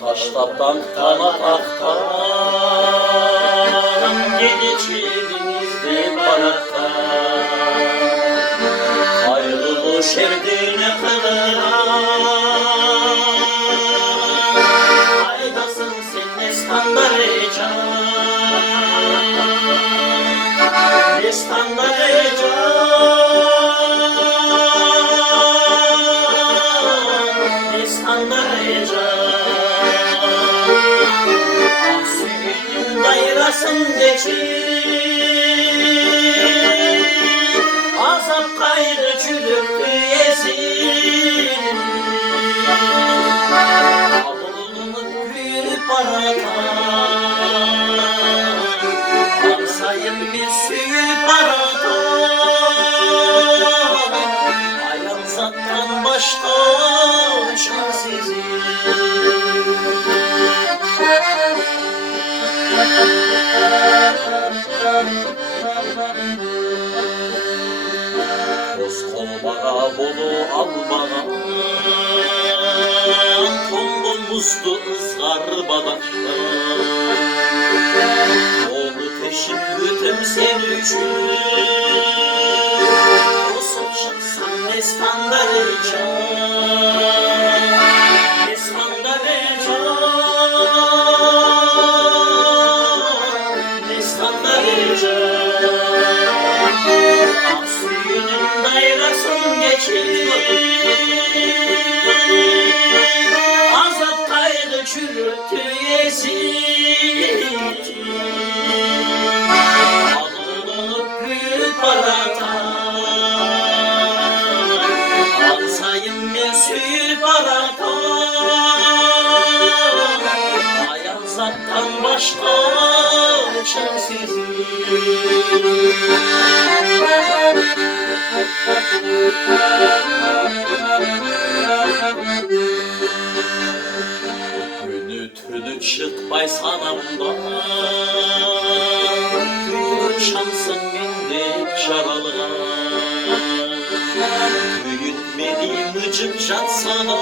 Taşlaptan ataktan geçirdinizdi baraktan. Ayrılığı şerdine kadar aydasın sen nestanları can, nestanları can, nestanları can. Dayrasın geçir, azap kaydı çürüktü yesin. Abulunu büyülüp aratan, arsayın bir süyüp aratan. Ayağın zattan başka uçan sizin. Bozkolbağa bolu al bana, tombul muzlu ızgar badaklar. Oğlu peşin gütüm sen üçün, olsun çıksan nestanları can, nestanları can, nestanları can. Aksuyunun dayrasın geçir, azap kaydı çürüttü yesin. Alınıp büyük baratan, alsayım bir süyüp aratan. Ayağın zattan başka uçan sizin. Günü çıkmay sanamdan, büyük şansın mindik çaralığa. Büyütmediğim ıcık can sana,